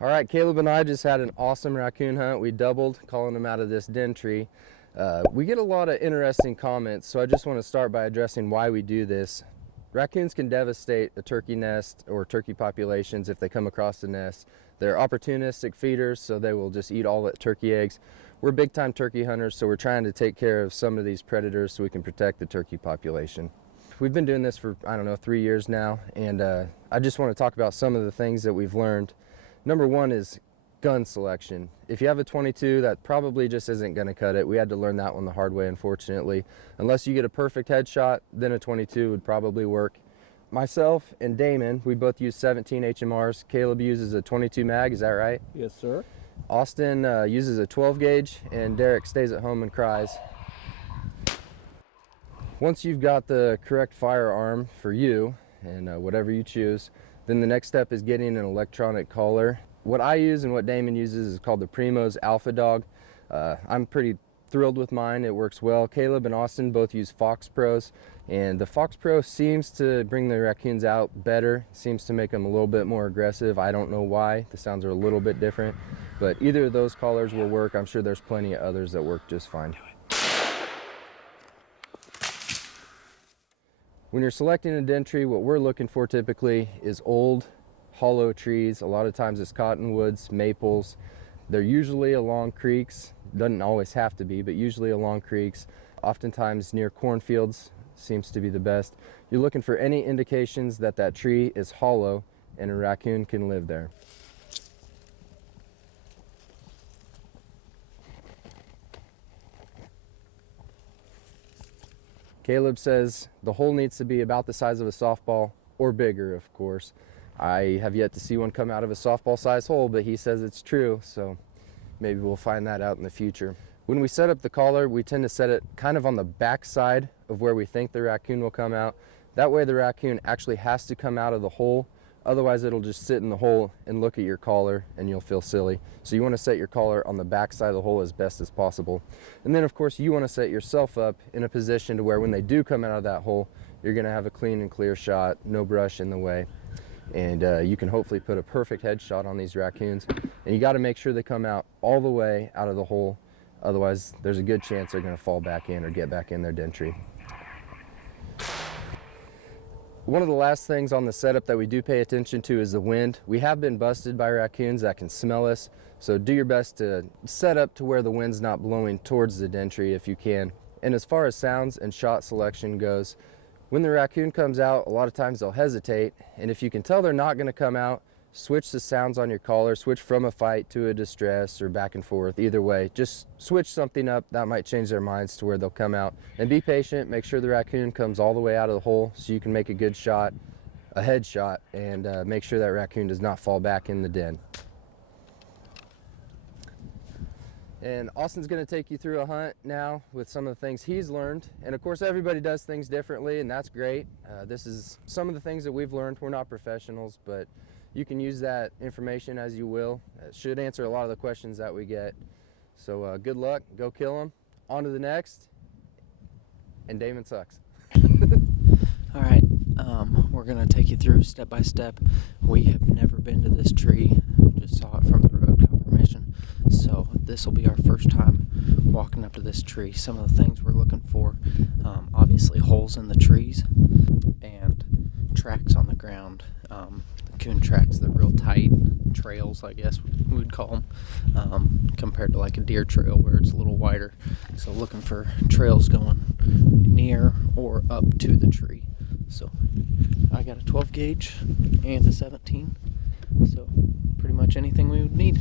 All right, Caleb and I just had an awesome raccoon hunt. We doubled, calling them out of this den tree. We get a lot of interesting comments, so I just want to start by addressing why we do this. Raccoons can devastate a turkey nest or turkey populations if they come across the nest. They're opportunistic feeders, so they will just eat all the turkey eggs. We're big time turkey hunters, so we're trying to take care of some of these predators so we can protect the turkey population. We've been doing this for, 3 years now, and I just want to talk about some of the things that we've learned. Number one is gun selection. If you have a 22, that probably just isn't going to cut it. We had to learn that one the hard way, unfortunately. Unless you get a perfect headshot, then a 22 would probably work. Myself and Damon, we both use 17 HMRs. Caleb uses a 22 mag, is that right? Yes, sir. Austin uses a 12 gauge, and Derek stays at home and cries. Once you've got the correct firearm for you, and whatever you choose, then the next step is getting an electronic collar. What I use and what Damon uses is called the Primo's Alpha Dog. I'm pretty thrilled with mine. It works well. Caleb and Austin both use Fox Pros, and the Fox Pro seems to bring the raccoons out better, seems to make them a little bit more aggressive. I don't know why. The sounds are a little bit different, but either of those collars will work. I'm sure there's plenty of others that work just fine. When you're selecting a den tree, what we're looking for typically is old, hollow trees. A lot of times it's cottonwoods, maples. They're usually along creeks. Doesn't always have to be, but usually along creeks. Oftentimes near cornfields seems to be the best. You're looking for any indications that that tree is hollow and a raccoon can live there. Caleb says the hole needs to be about the size of a softball or bigger, of course. I have yet to see one come out of a softball size hole, but he says it's true, so maybe we'll find that out in the future. When we set up the collar, we tend to set it kind of on the back side of where we think the raccoon will come out. That way the raccoon actually has to come out of the hole. Otherwise it'll just sit in the hole and look at your collar and you'll feel silly. So you want to set your collar on the back side of the hole as best as possible. And then of course you want to set yourself up in a position to where when they do come out of that hole, you're going to have a clean and clear shot, no brush in the way. And you can hopefully put a perfect headshot on these raccoons. And you got to make sure they come out all the way out of the hole. Otherwise there's a good chance they're going to fall back in or get back in their den tree. One of the last things on the setup that we do pay attention to is the wind. We have been busted by raccoons that can smell us, so do your best to set up to where the wind's not blowing towards the den tree if you can. And as far as sounds and shot selection goes, when the raccoon comes out, a lot of times they'll hesitate, and if you can tell they're not going to come out, switch the sounds on your collar, switch from a fight to a distress or back and forth. Either way, just switch something up. That might change their minds to where they'll come out. And be patient, make sure the raccoon comes all the way out of the hole so you can make a good shot, a headshot, and make sure that raccoon does not fall back in the den. And Austin's going to take you through a hunt now with some of the things he's learned. And of course everybody does things differently, and that's great. This is some of the things that we've learned. We're not professionals, but you can use that information as you will. It should answer a lot of the questions that we get. So good luck, go kill them. On to the next, and Damon sucks. All right, we're gonna take you through step by step. We have never been to this tree, just saw it from the road, got permission. So this will be our first time walking up to this tree. Some of the things we're looking for, obviously holes in the trees and tracks on the ground. Coon tracks, they're real tight trails, I guess we would call them, compared to like a deer trail where it's a little wider. So looking for trails going near or up to the tree. So I got a 12 gauge and a 17, so pretty much anything we would need.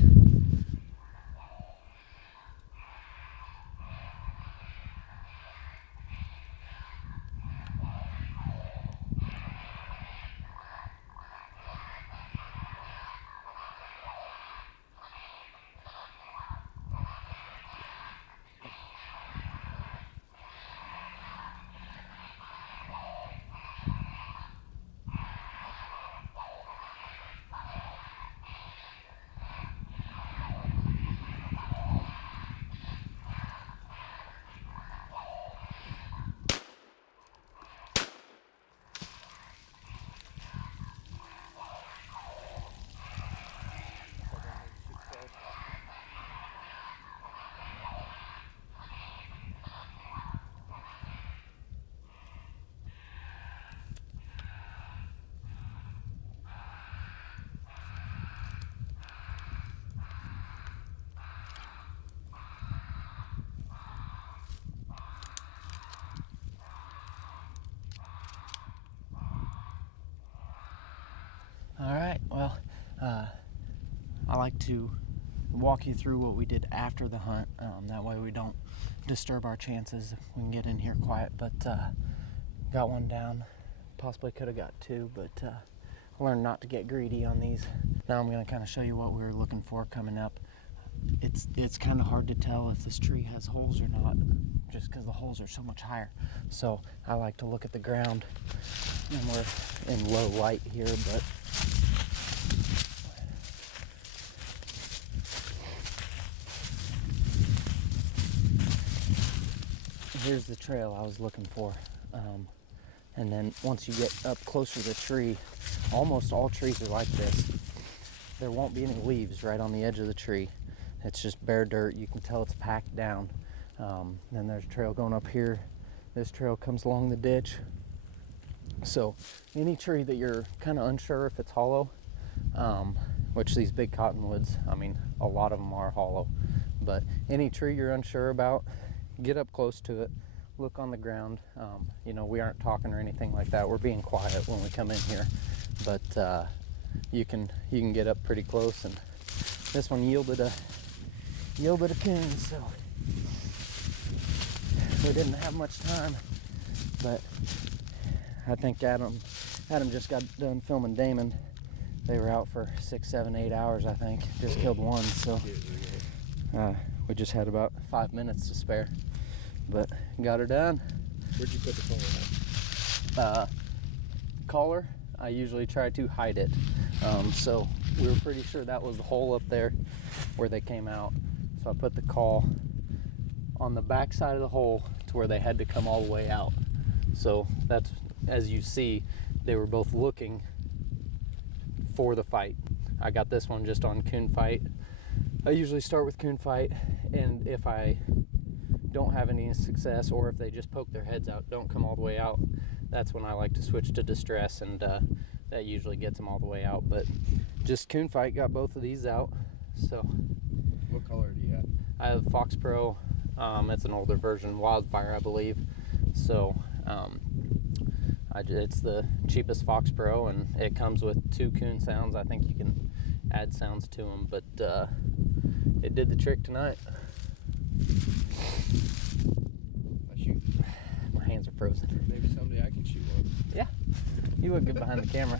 All right, well, I like to walk you through what we did after the hunt. That way we don't disturb our chances. We can get in here quiet, but got one down. Possibly could have got two, but learned not to get greedy on these. Now I'm going to kind of show you what we were looking for coming up. It's kind of hard to tell if this tree has holes or not, just because the holes are so much higher. So I like to look at the ground, and we're in low light here, but here's the trail I was looking for. And then once you get up closer to the tree, almost all trees are like this. There won't be any leaves right on the edge of the tree. It's just bare dirt. You can tell it's packed down. Then there's a trail going up here. This trail comes along the ditch. So any tree that you're kind of unsure if it's hollow, which these big cottonwoods, I mean, a lot of them are hollow, but any tree you're unsure about, get up close to it, look on the ground. You know, we aren't talking or anything like that. We're being quiet when we come in here, but you can get up pretty close, and this one yielded a coons, so we didn't have much time. But I think Adam just got done filming Damon. They were out for 6, 7, 8 hours, I think. Just killed one, so we just had about 5 minutes to spare, but got her done. Where'd you put the collar at? Collar, I usually try to hide it. So we were pretty sure that was the hole up there where they came out. So I put the call on the back side of the hole to where they had to come all the way out. So that's, as you see, they were both looking for the fight. I got this one just on coon fight. I usually start with coon fight, and if I don't have any success, or if they just poke their heads out, don't come all the way out, that's when I like to switch to distress, and that usually gets them all the way out. But just coon fight got both of these out. So What color do you have? I have Fox Pro. It's an older version, Wildfire, I believe. So it's the cheapest Fox Pro, and it comes with 2 coon sounds. I think you can add sounds to them, but it did the trick tonight. I shoot. My hands are frozen. Maybe someday I can shoot one. Yeah, you look good behind the camera.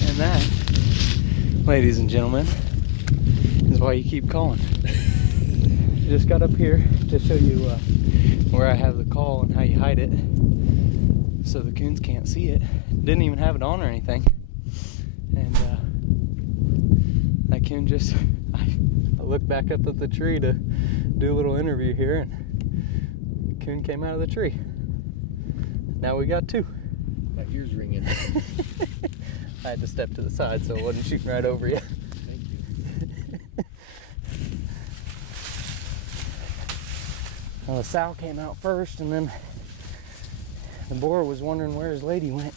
And that, ladies and gentlemen, is why you keep calling. Just got up here to show you where I have the call and how you hide it so the coons can't see it. Didn't even have it on or anything. And that coon just, I looked back up at the tree to do a little interview here, and the coon came out of the tree. Now we got 2. My ear's ringing. I had to step to the side so it wasn't shooting right over you. Thank you. Well, the sow came out first, and then the boar was wondering where his lady went.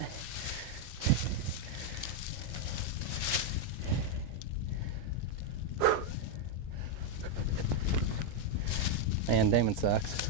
Man, Damon sucks.